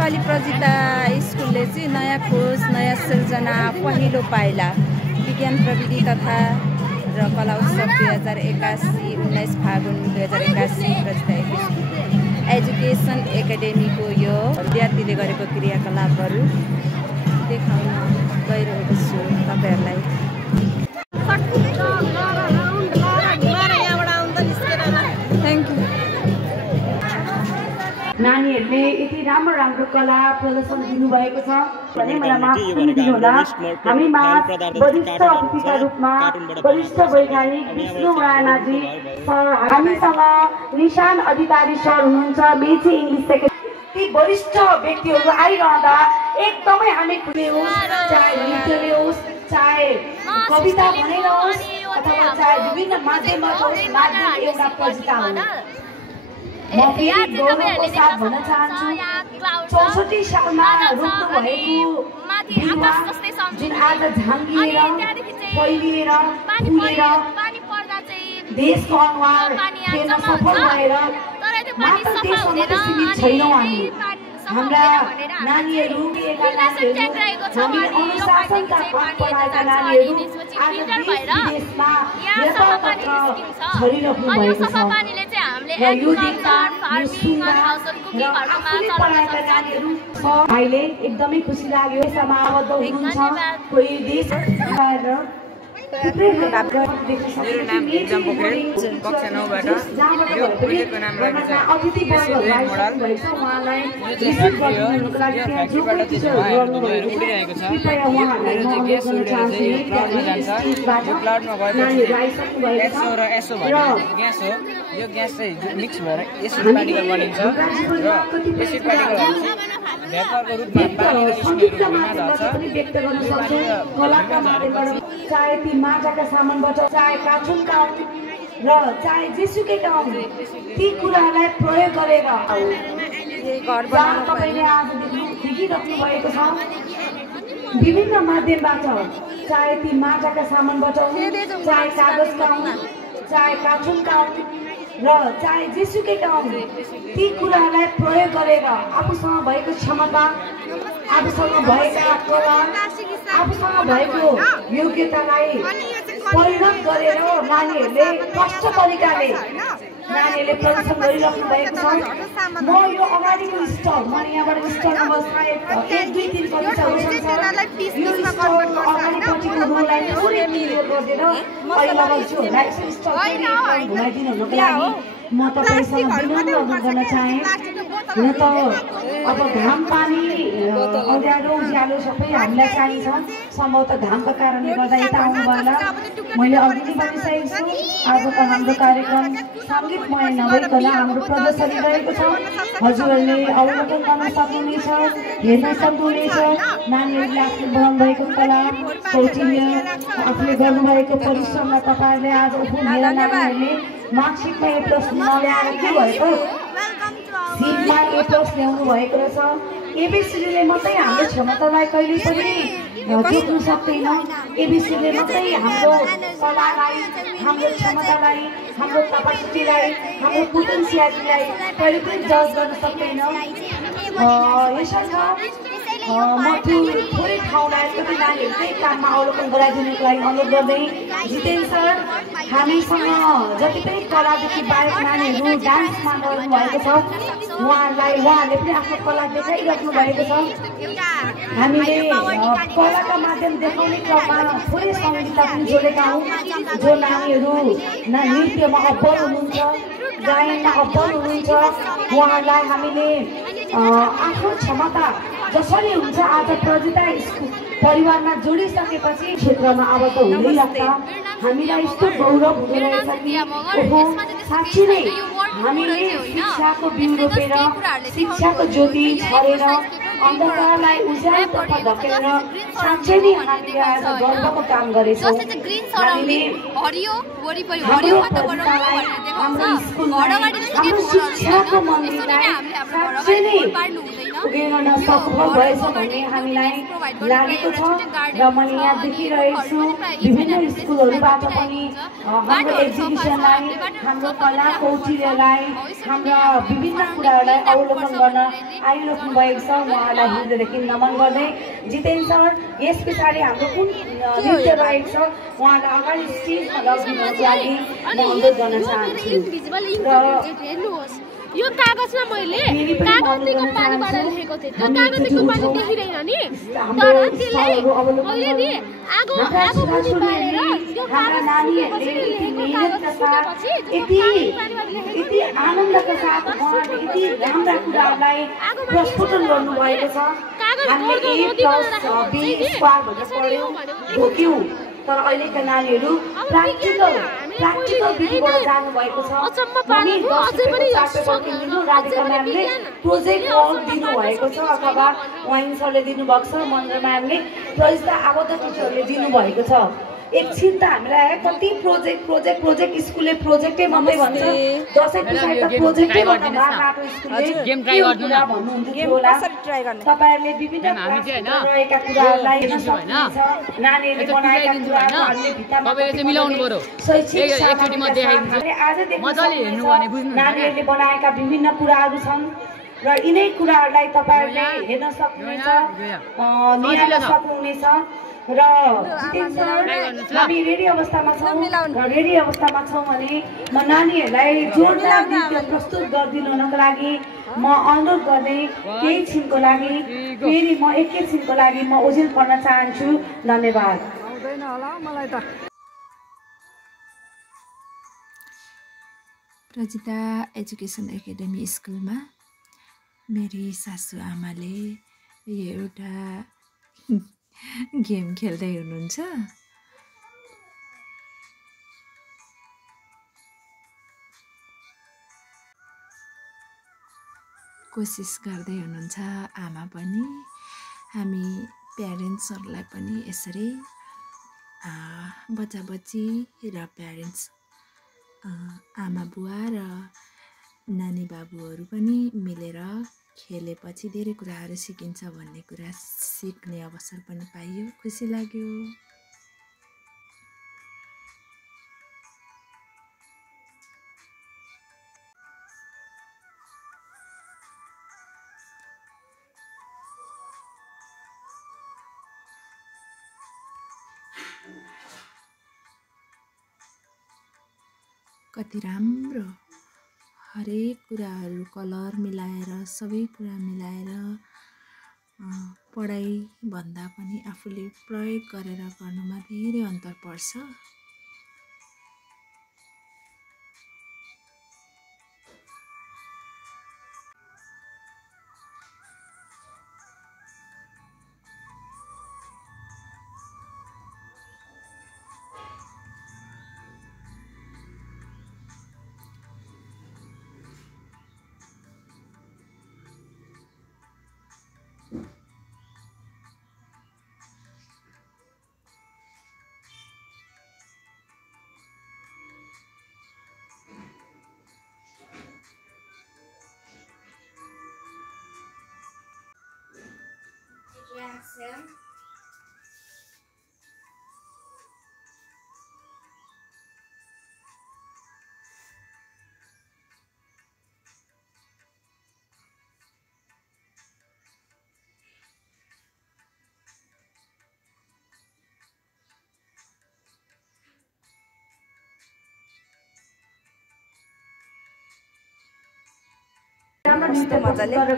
नेपाली प्रजिता स्कुलले चाहिँ नयाँ खोज नयाँ सिर्जना पहिलो पाइला विज्ञान प्रविधि तथा र कला उत्सव 2081 19 फागुन 2081 प्रजिता एजुकेसन एकाडेमीको यो विद्यार्थीले गरेको क्रियाकलापहरू देखाउन गइरहेको छु तपाईहरुलाई। नानीहरूले यति राम्रो राम्रो कला प्रदर्शन दिनुभएको छ भने मलाई माफ गरिदिनु होला। हामीमा वरिष्ठ अतिथिका रूपमा वरिष्ठ वैज्ञानिक विष्णु राणाजी सर, हामीसँग निशान अधिकारी सर हुनुहुन्छ मेची इंग्लिश सेक्रेटरी। ती वरिष्ठ व्यक्तिहरू आइरहँदा एकदमै हामी खुले होस्, चाहे नृत्यले होस्, चाहे कविता भनेर होस् अथवा चाहे विभिन्न माध्यमबाट होस्, नाच्ने एउटा प्रजिता हो। म फेरि गौरवको साथ भन्न चाहन्छु 64 सालमा रोप्नु भएको बिरुवा जुन आज झाँगिएर फैलिएर फुलेर देशको अनुहार फेर्न सफल भएर मात्र त्यसमा मात्रै सीमित छैनौँ। हाम्रा नानीहरू हामी अनुशासनका पथ पढाएका नानीहरू आज देश विदेशमा यतातता छरिरहनु भएको छ र यो देख्दा यो सुन्दा र आफूले पढाएका नानीहरू अहिले एकदमै खुसी लाग्यो। यसमा आबद्ध हुनुहुन्छ कोही देश आएर मेरो नाम एक्जाम पोखरेल कक्षा 9 बाट यो प्रोजेक्टको नाम रहेको छ एसएलएन मोडल। यो फ्याक्ट्रीबाट चाहिँ धुवाँहरू उडिरहेको छ। यो चाहिँ ग्यास उडेर चाहिँ यो क्लाउडमा जान्छ। यो क्लाउडमा गएपछि एसओ र एसओ भन्ने ग्यास हो। यो ग्यास चाहिँ मिक्स भएर एसिड पार्टिकल बनिन्छ र एसिड पार्टिकलहरू भ्यापरको रूपमा पानी र स्टिमको रूपमा झर्छ। चाहे ती माटाका सामानबाट चाहे काठुनका र चाहे जेसुकैका ती कुराहरूलाई प्रयोग गरेर तपाईँले आज देखिराख्नु भएको छ विभिन्न माध्यमबाट चाहे ती माटाका सामानबाट चाहे कागजका चाहे काठुनका र चाहे जेसुकैका ती कुराहरूलाई प्रयोग गरेर आफूसँग भएको क्षमता आफूसँग भएका कला आफूसँग भएको योग्यतालाई परिणत गरेर नानीहरूले कष्ट तरिकाले नानीहरूले प्रदर्शन गरिराख्नु भएको छ। म यो अगाडिको स्टल म यहाँबाट स्टल नम्बर सायद 1 2 3 कति छ यो अगाडिपट्टिको रोलाई थोरै क्लियर गरिदिएर अहिले लगाउँछु। लाइक स्टल घुमाइदिनु हुनुको लागि म तपाईसँग विनम्र गर्न चाहे। हुन त अब घाम पानी अँध्यारो उज्यालो सबै हामीलाई चाहिन्छ। सम्भवतः घामको कारणले गर्दा यता आउनु भएला। मैले अघि नै भनिसकेको छु आजको हाम्रो कार्यक्रम सङ्गीतमय नभइकन हाम्रो प्रदर्शनी रहेको छ। हजुरहरूले अवलोकन गर्न सक्नुहुनेछ, हेर्न सक्नुहुनेछ। नानीहरूले आफूले बनाउनु भएको कला कौशल्य आफूले गर्नुभएको परिश्रमलाई तपाईँहरूले आज उठाएर नानीहरूले मार्कसिटमा A+ नल्याएर के भएको सिटमा A+ ल्याउनु भएको रहेछ। एबिसीले मात्रै हाम्रो क्षमतालाई कहिले पनि जोड्नु सक्दैन। एबिसीले मात्रै हाम्रो कलालाई हाम्रो क्षमतालाई हाम्रो क्यापासिटीलाई हाम्रो पोटेन्सियललाई कहिले पनि जज गर्न सक्दैन। यसर्थ म थोरै ठाउँलाई कति नानीहरूकै काममा अवलोकन गराइदिनुको लागि अनुरोध गर्दै जितेन सर हामीसँग जति पनि कलादेखि बाहेक नानीहरू डान्समा गर्नु भएको छ उहाँहरूले पनि आफ्नो कला देखाइराख्नु भएको छ। हामीले कलाका माध्यम देखाउने क्रममा थोरै सङ्गीतलाई पनि जोडेका हौँ। जो नानीहरू नृत्यमा अब्बल हुनुहुन्छ, गायनमा अब्बल हुनुहुन्छ उहाँहरूलाई हामीले आफ्नो क्षमता जसरी हुन्छ आज प्रजिता परिवारमा जोडिसकेपछि क्षेत्रमा आबद्ध हुँदै लाग्छ। हामीलाई यस्तो गौरव हुँदो रहेछ कि ओहो साँच्चै नै हामीले शिक्षाको बिउ रोपेर शिक्षाको ज्योति छरेर अन्धकारलाई उज्यालोतर्फ धकेलेर साँच्चै नै हामीले आज गर्वको काम गरेछौँ। हामीले हाम्रो स्कुललाई हाम्रो शिक्षाको मन्दिरलाई साँच्चै नै पुगेन सफल भएछ भन्ने हामीलाई लागेको छ र मैले यहाँ देखिरहेको छु विभिन्न स्कुलहरूबाट पनि हाम्रो एक्जिबिसनलाई हाम्रो कला कौशल्यलाई हाम्रा विभिन्न कुराहरूलाई अवलोकन गर्न आइरहनु भएको छ। उहाँहरूलाई हृदयदेखि नमन गर्दै जितेन सर यस पछाडि हाम्रो कुन नृत्य रहेको छ उहाँलाई अगाडि स्टेजमा लगिदिनको लागि म अनुरोध गर्न चाहन्छु। यो कागजमा मैले कागजको पानीबाट लेखेको थिएँ त्यो कागजको पानी देखिदैन नि तर त्यसलाई मैले नि आगो मुनि बालेर त्यो कागज लेखेको कागज यति आनन्दका साथ उहाँले यति राम्रा कुराहरूलाई प्रस्फुटन गर्नुभएको छ। हामीले ढोक्यौँ तर अहिलेका नानीहरू प्र्याक्टिकल विधिबाट जानुभएको छ। राधिका म्यामले प्रोजेक्ट वर्क दिनुभएको छ अथवा वाइन सरले दिनुभएको छ, मन्दिर म्यामले प्रजिता आबद्ध टिचरले दिनुभएको छ। एकछिन त हामीलाई कति प्रोजेक्ट स्कुलले प्रोजेक्टै मात्रै भन्छ, दसैँ पछाडि त प्रोजेक्टै भन्न बाटो स्कुलले भन्नुहुन्थ्यो होला। तपाईँहरूले विभिन्न रहेका कुराहरूलाई हेर्न सक्नुहुन्छ। नानीहरूले बनाएका कुराहरूले भित्तामा शैक्षिक सामग्री आज नानीहरूले बनाएका विभिन्न कुराहरू छन् र यिनै कुराहरूलाई तपाईँहरूले हेर्न सक्नुहुनेछ, निहाल्न सक्नुहुनेछ। र हामी रेडी अवस्थामा छौँ भने म नानीहरूलाई जोरदार नृत्य प्रस्तुत गरिदिनुको लागि म अनुरोध गर्दै केही छिनको लागि फेरि म एकैछिनको लागि म ओझेल पर्न चाहन्छु। धन्यवाद। प्रजिता एजुकेसन एकाडेमी स्कुलमा मेरी सासू आमाले यो एउटा गेम खेल्दै हुनुहुन्छ। कोसिस गर्दै हुनुहुन्छ आमा पनि। हामी प्यारेन्ट्सहरूलाई पनि यसरी बच्चा बच्ची र प्यारेन्ट्स आमा बुवा र नानी बाबुहरू पनि मिलेर खेलेपछि धेरै कुराहरू सिकिन्छ भन्ने कुरा सिक्ने अवसर पनि पाइयो, खुसी लाग्यो। कति राम्रो हरेक कुराहरू कलर मिलाएर सबै कुरा मिलाएर पढाइ भन्दा पनि आफूले प्रयोग गरेर गर्नुमा धेरै अन्तर पर्छ।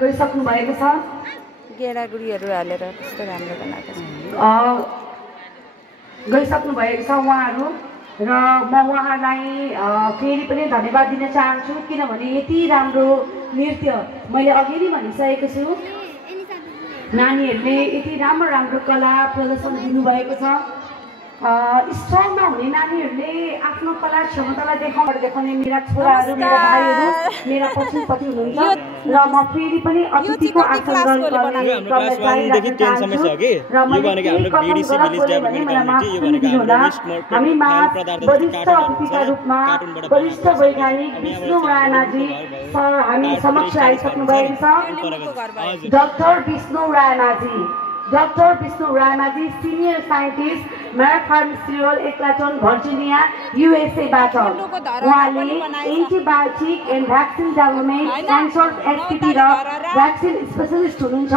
गइसक्नु भएको छ। गेडागुडीहरू हालेर कस्तो राम्रो बनाएको छ। गइसक्नु भएको छ उहाँहरू र म उहाँलाई फेरि पनि धन्यवाद दिन चाहन्छु किनभने यति राम्रो नृत्य मैले अघि नै भनिसकेको छु। नानीहरूले यति राम्रो कला प्रदर्शन दिनुभएको छ। स्ट्रङ नहुने नानीहरूले आफ्नो कला क्षमतालाई देखाउने मेरा छोराहरू मेरा भाइहरू मेरा पछिपट्टि हुनुहुन्छ। र म फेरि पनि अतिथिको आसन ग्रहण गर्ने क्रममा जारी राख्न चाहन्छु र मैले केही कथन गलत बोलेँ भने मलाई माफ गरिदिनुहोला। हामी माझ वरिष्ठ अतिथिका रूपमा वरिष्ठ वैज्ञानिक विष्णु रायमाझी सर हामी समक्ष आइसक्नु भएको छ। Doctor Bishnu Raimajhi senior scientist Mack pharmaceutical एक्लाटन भर्जिनिया युएसएबाट। उहाँले antibiotic and vaccine development centre एसपिटी र भ्याक्सिन स्पेशलिस्ट हुनुहुन्छ।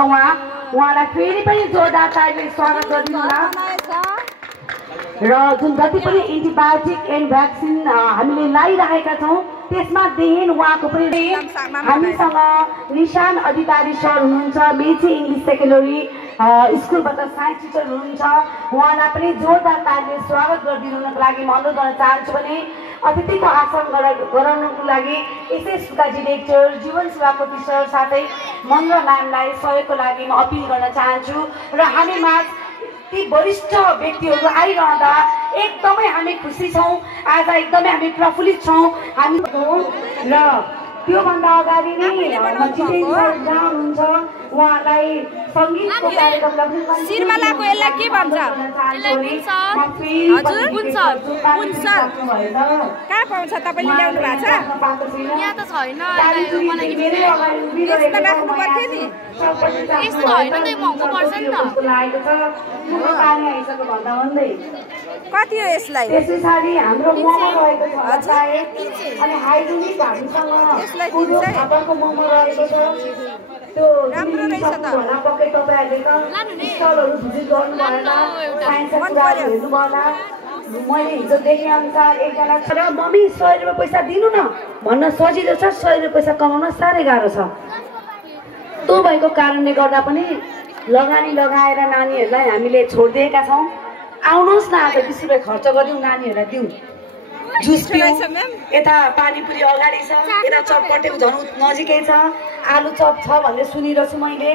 उहाँलाई फेरि पनि जोरदार तालीले स्वागत गरिदिनुहोला। र जुन जति पनि एन्टिबायोटिक एन्ड भ्याक्सिन हामीले लाइरहेका छौँ त्यसमा देन उहाँको पनि हामीसँग निशान अधिकारी सर हुनुहुन्छ, मेची इङ्ग्लिस सेकेन्डरी स्कुलबाट साइन्स टिचर हुनुहुन्छ। उहाँलाई पनि जोरदार तालीले स्वागत गरिदिनुको लागि म अनुरोध गर्न चाहन्छु भने अतिथिको आसन गराउनको लागि एसएस सुकाजी लेक्चर जीवन सेवा प्रोफेसर साथै मन्त्र म्यामलाई सहयोगको लागि म अपिल गर्न चाहन्छु। र हामीमा ती वरिष्ठ व्यक्तिहरू आइरहँदा एकदमै हामी खुसी छौँ, आज एकदमै हामी प्रफुल्लित छौँ। हामी र त्योभन्दा अगाडि नै जितेन्द्र जहाँ हुनुहुन्छ उहाँलाई सङ्गीतको कार्यक्रमलाई शिरमालाको यसलाई के भन्छ? हजुर कहाँ पाउँछ? तपाईँले ल्याउनु भएको छ? यहाँ त छैन, राख्नु पर्थ्यो नि। यस्तो होइन नि, महँगो पर्छ नि त। कति हो यसलाई? त्यसैसारी हाम्रो मोमो रहेको छ अनि हाइजेनिक हामीसँग कुरो खाबाको मोमो रहेको छ। त्यो राम्रो रहेछ त। पक्कै तपाईँहरूले त स्टलहरू भिजिट गर्नु भएन, साइन्सको कुराहरू हेर्नु भएन। मैले हिजो देखे अनुसार एकजना छ र मम्मी 100 रुपियाँ पैसा दिनु न भन्न सजिलो छ, 100 रुपियाँ पैसा कमाउन साह्रै गाह्रो छ। त्यो भएको कारणले गर्दा पनि लगानी लगाएर नानीहरूलाई हामीले छोडिदिएका छौँ। आउनुहोस् न, आज 20 रुपियाँ खर्च गरिदिउँ, नानीहरूलाई दिउँ, जुस पिउँ। यता पानीपुरी अगाडि छ, यता चटपटे झन् नजिकै छ, आलु चप छ भन्ने सुनिरहेको छु मैले।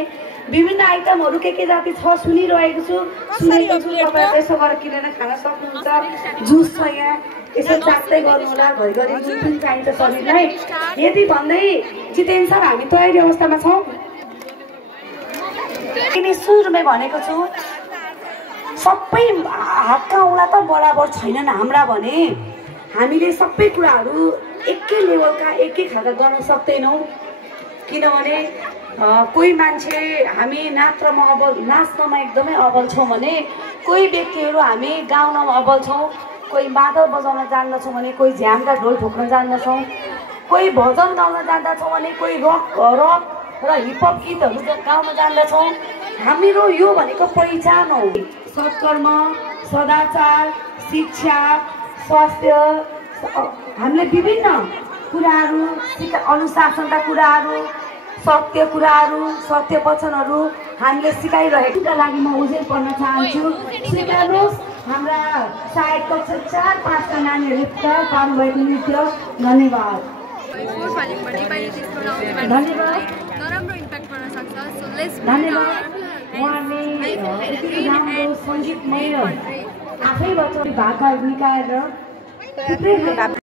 विभिन्न आइटमहरू के जाति छ सुनिरहेको छु। तपाईँहरू यसो गरेर किनेर खान सक्नुहुन्छ। जुस छ यहाँ, यसो चाख्दै गर्नुहोला, घरिघरि जुन चाहिन्छ शरीरलाई। यति भन्दै जितेन सर हामी तयारी अवस्थामा छौँ। किन सुरुमै भनेको छु सबै हातका औँला त बराबर छैनन् हाम्रा भने हामीले सबै कुराहरू एकै लेभलका एकै खालका गर्न सक्दैनौँ। किनभने कोही मान्छे हामी नाच्नमा एकदमै अब्बल छौँ भने कोही व्यक्तिहरू हामी गाउनमा अब्बल छौँ, कोही मादल बजाउन जान्दछौँ भने कोही झ्यामका ढोल ठोक्न जान्दछौँ, कोही भजन गाउन जान्दछौँ भने कोही रक र हिपहप गीतहरू गाउन जान्दछौँ। हाम्रो यो भनेको पहिचान हो। सत्कर्म, सदाचार, शिक्षा, स्वास्थ्य, हामीले विभिन्न कुराहरू अनुशासनका कुराहरू, सत्य कुराहरू, सत्य वचनहरू हामीले सिकाइरहेकोका लागि म उजेल पर्न चाहन्छु। स्वीकार्नुहोस् हाम्रा सायद कक्षा 4-5 का नानीहरूले पाउनुभएको नृत्य। धन्यवाद। उहाँले यति राम्रो सङ्गीतमय आफैबाट भाका निकालेर